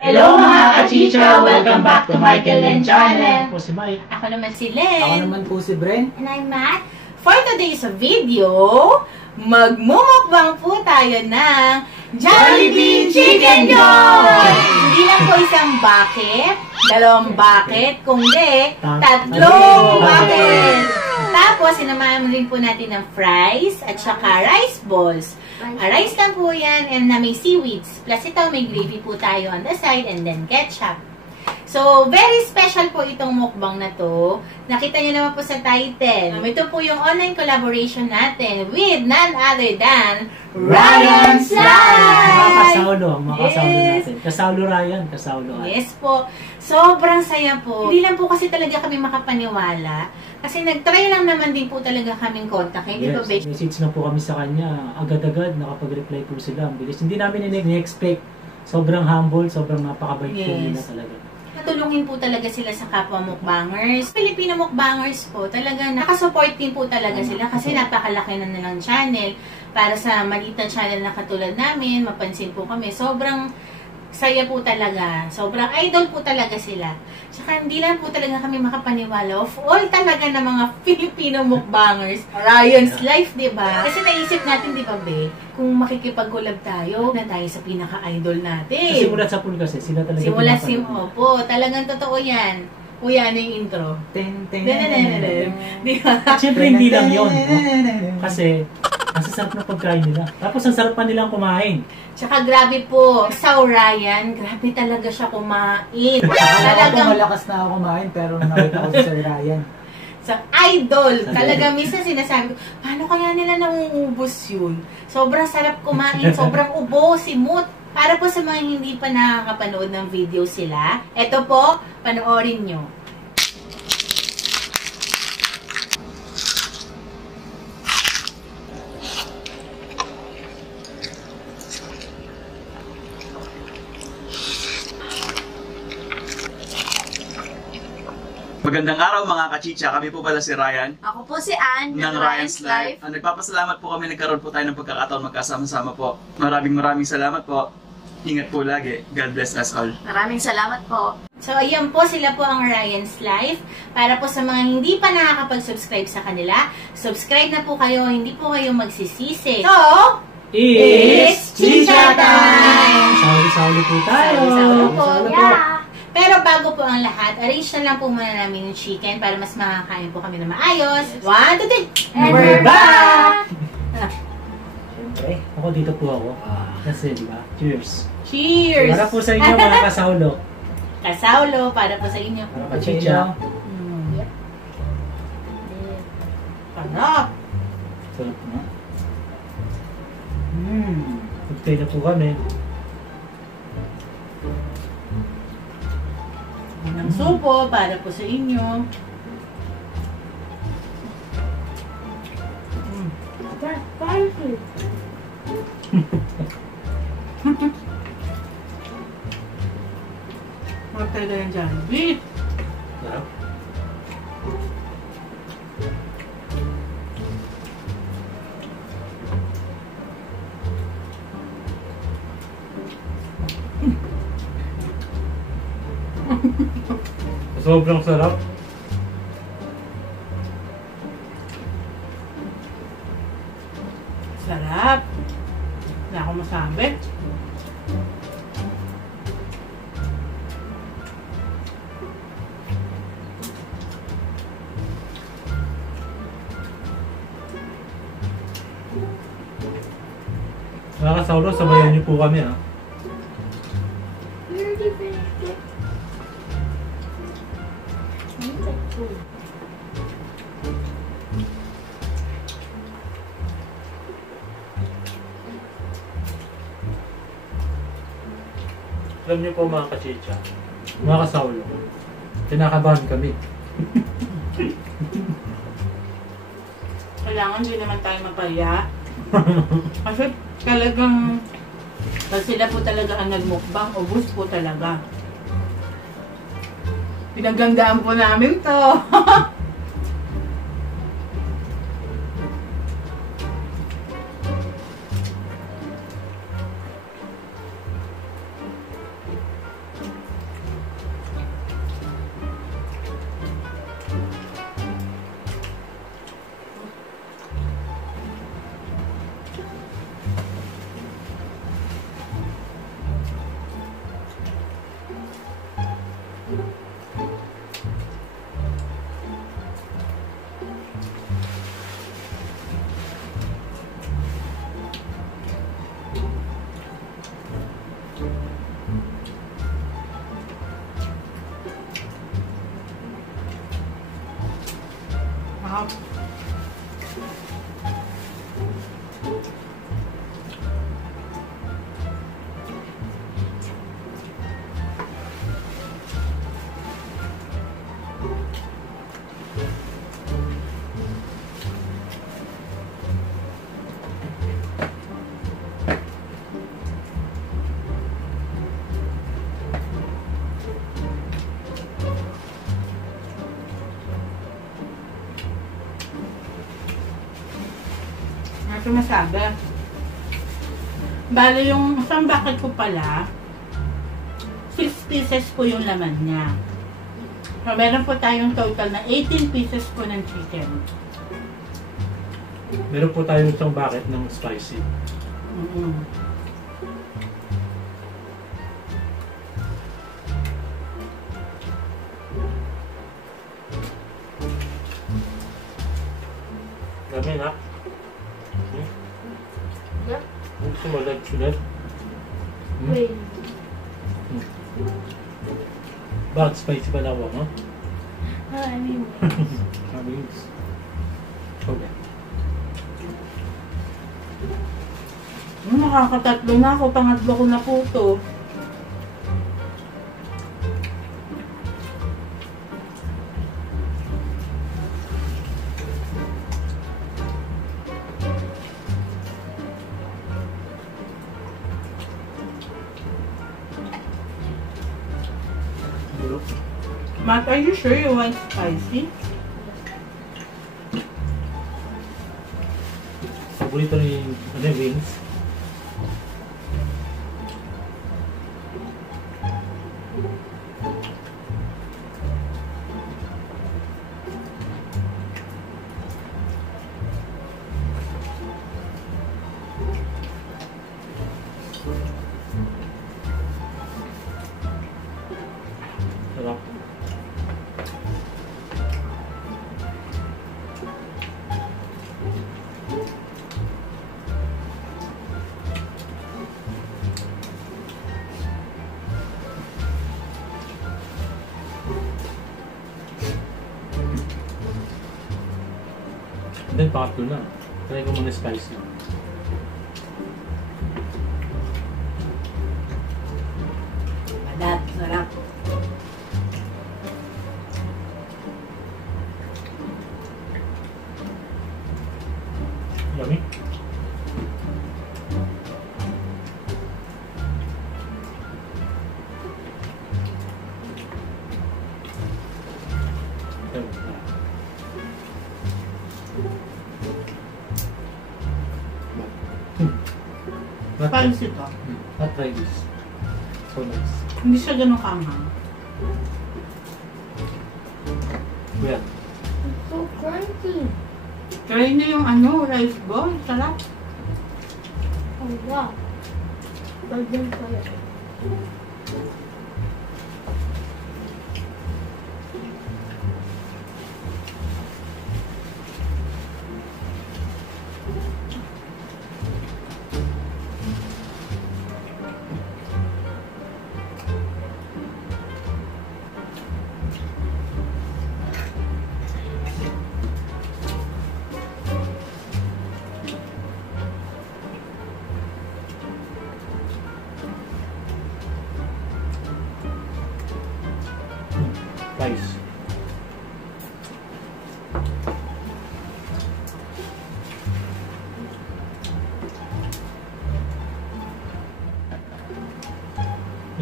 Hello mga ka-teacher! Welcome back to Michael Len Channel! Ako si Mike. Ako naman si Len. Ako naman po si Bren. And I'm Matt. For today's video, magmumukbang po tayo ng Jollibee Chicken Joy! Hindi lang po isang bucket, dalawang bucket, kundi tatlong bucket! Tapos, sinamahan rin po natin ng fries at saka rice balls. Rice lang po yan and na may seaweeds. Plus ito, may gravy po tayo on the side and then ketchup. So, very special po itong mukbang na to. Nakita nyo naman po sa title. Ito po yung online collaboration natin with none other than Ryan's Life! Mga kasaulo natin. Kasaulo Ryan, kasaulo. Yes po. Sobrang saya po. Hindi lang po kasi talaga kami makapaniwala. Kasi nag-try lang naman din po talaga kaming kontakin. Yes, message na po kami sa kanya. Agad-agad, nakapag-reply po sila. Ang bilis. Hindi namin in-expect. Sobrang humble, sobrang napakabait po nila talaga. Natulungin po talaga sila sa kapwa mukbangers. Filipino mukbangers po, talaga nakasupport din po talaga sila kasi napakalaki na nilang channel. Para sa maliit na channel na katulad namin, mapansin po kami, sobrang saya po talaga. Sobrang idol po talaga sila. Tsaka hindi lang po talaga kami makapaniwala of all talaga ng mga Filipino mukbangers. Ryan's Life, diba? Kasi naisip natin, diba, Be? Kung makikipag-collab tayo, na tayo sa pinaka-idol natin. Sa simulat sa pool kasi, sila talaga simulat po. Talagang totoo yan. Kuya, ano yung intro? Diba? Siyempre, hindi lang yun. No? Kasi, ang sarap ng pagkain nila. Tapos, ang sarap pa nilang kumain. Tsaka grabe po, sa Ryan, grabe talaga siya kumain. Talagang malakas na ako kumain, pero nakita ko si Sir Ryan. Sa idol, talaga minsan sinasabi ko, paano kaya nila nauubos yun? Sobrang sarap kumain, sobrang ubo, simut. Para po sa mga hindi pa nakakapanood ng video sila, eto po, panoorin nyo. Magandang araw mga kachicha, kami po pala si Ryan. Ako po si Ann ng Ryan's Life. Nagpapasalamat po kami, nagkaroon po tayo ng pagkakataon magkasama-sama po. Maraming salamat po. Ingat po lagi. God bless us all. Maraming salamat po. So ayan po, sila po ang Ryan's Life. Para po sa mga hindi pa nakakapag-subscribe sa kanila, subscribe na po kayo, hindi po kayo magsisisi. So, it's Chicha Time! Sauli-sauli po tayo! Sauli po. Yeah! Pero bago po ang lahat, arrange na lang po muna namin yung chicken para mas makakain po kami na maayos. 1, 2, 3! And we're back! Siyempre, ako dito po ako. Kasi, di ba? Cheers! Cheers! Para po sa inyo mga kasaulo. Kasaulo, para po sa inyo. Para pa chicha. Yep. Panap! Sarap na. Pagtay na po kami. Ng supo, para po sa inyo. Huwag talaga yung Jollibee. Sarap. Sobrang sarap. Sarap. Wala akong masabi. Mga kasaulo, sabayan niyo po kami ha. Alam niyo po mga kachicha, mga kasaulo, kinakabahan kami. Kailangan din naman tayo mapaya. Kasi talagang sila po talaga ang nagmukbang, ubus po talaga. Pinagandaan po namin to. sabi. Bale yung isang bucket ko pala, 6 pieces po yung laman niya. So, meron po tayong total na 18 pieces po ng chicken. Meron po tayo itong bucket ng spicy. Mm-hmm. Dami na. Gusto mo sulat? Wait. Bakit spicy ba na ako, no? I mean, Wings. Okay. Nakakatatlo na ako, pangatlo ko na po ito. Matt, are you sure you want spicy? Paborito ni wings. Sarap. And then pangatlo na. Try ko muna spicy. Madat, sarap. Yummy. Spicy to. Not try this. So nice. Hindi siya ganun kaanghang. Kuya, it's so crunchy. Try niyo yung ano, rice ball. Sarap. Oh, wow. Bagyan ko yan. rice.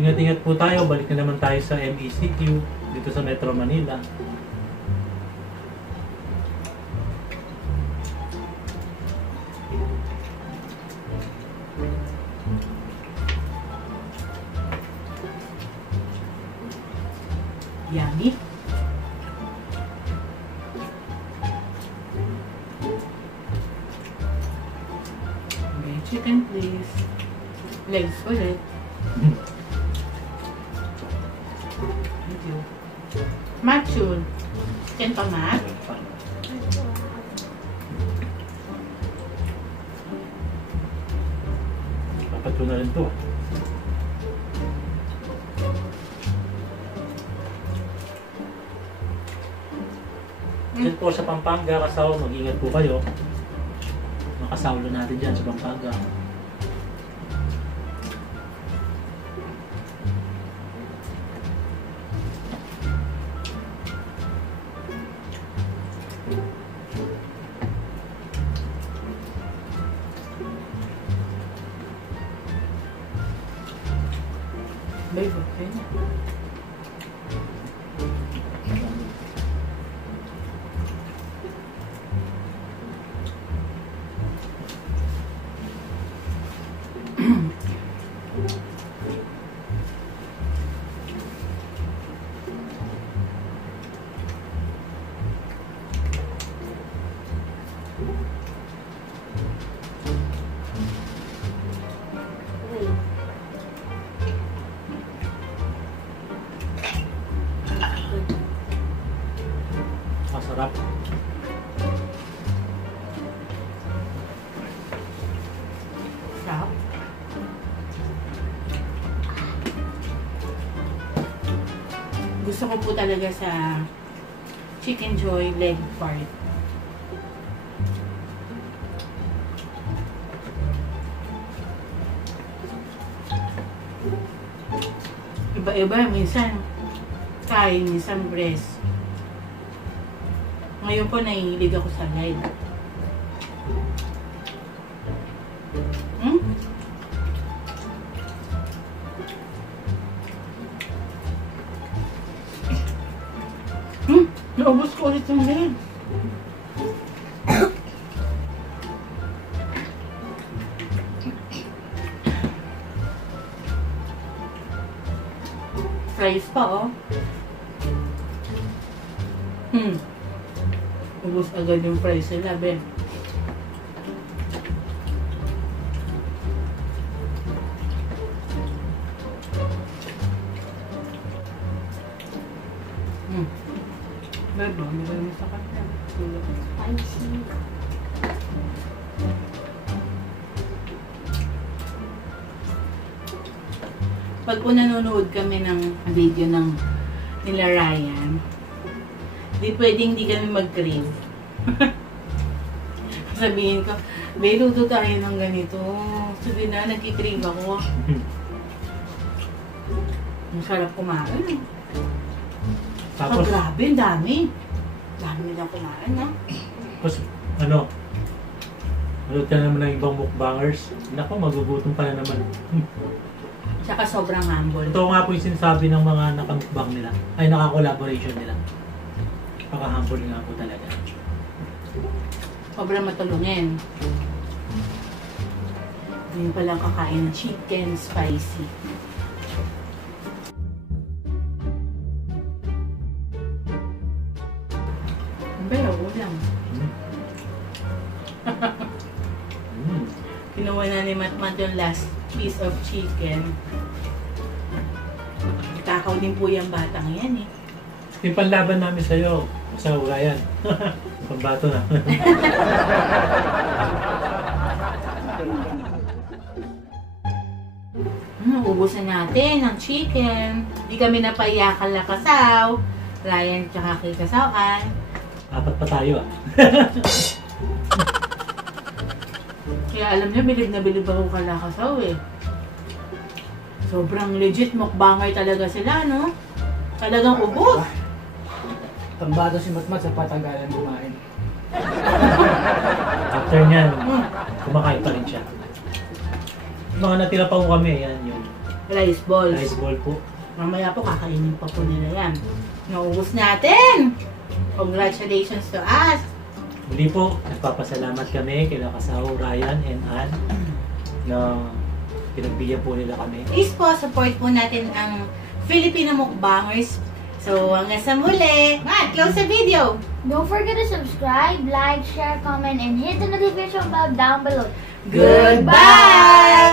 Ingat-ingat po tayo. Balik na naman tayo sa MECQ dito sa Metro Manila. Yummy. Okay, chicken please. Legs ulit. Thank you. Mature. Chicken pa, Matt? Dapat ko na rin to. Diyan po sa Pampanga, Kasaw, mag-ingat po kayo. Makasawlo natin dyan sa Pampanga. Babe, okay. Sarap. Gusto ko po talaga sa Chicken Joy leg part. Iba-iba, minsan thigh, minsan breast. Ngayon po nahihilig ako sa leg. Naubos ko ulit yung leg. Fries pa, oh. Ubus agad yung fries nila, Ben. Beba, marami sa kanya. Spicy. Pag po nanonood kami ng video ng nila Ryan, di pwedeng di kami mag-crave. Sabihin ko, Be, luto tayo ng ganito. Sabihin na, nagkikrave ako. Ang sarap kumain. Tapos, Grabe, ang dami. Dami nilang kumain, ha? tapos ano, manood ka naman ng ibang mukbangers. Naku, magugutom ka na naman. Tsaka sobrang humble. Ito nga po yung sinasabi ng mga nakamukbang nila, ay naka-collaboration nila. Paka-humble nga po talaga. Sobrang matulungin. Ngayon palang kakain ng chicken spicy. Pero ulam. Kinuha na ni Matmat yung last piece of chicken. Takaw din po yung batang yan, eh. Yung panlaban namin sa'yo, sa Ryan. Pambato na. Ubusan natin ang chicken. Di kami napaiyakan na kasaw. Ryan tsaka kay kasawan. Apat pa tayo, ah. Kaya alam niyo, bilib na bilib ako kalakasaw, eh. Sobrang legit mukbanger talaga sila, no? Talagang ubos. Tambado si Matmat sa patagalan kumain. After niyan, kumakain pa rin siya. Mga natira pa po kami, yan yung Rice balls. rice ball po. Mamaya po kakainin pa po nila yan. Naubos natin! Congratulations to us! Muli po, nagpapasalamat kami kila Kasaw, Ryan, and Ann na pinagbigyan po nila kami. Please po, support po natin ang Filipino mukbangers. So, hanggang sa muli. Matt, close the video! Don't forget to subscribe, like, share, comment, and hit the notification bell down below. Goodbye!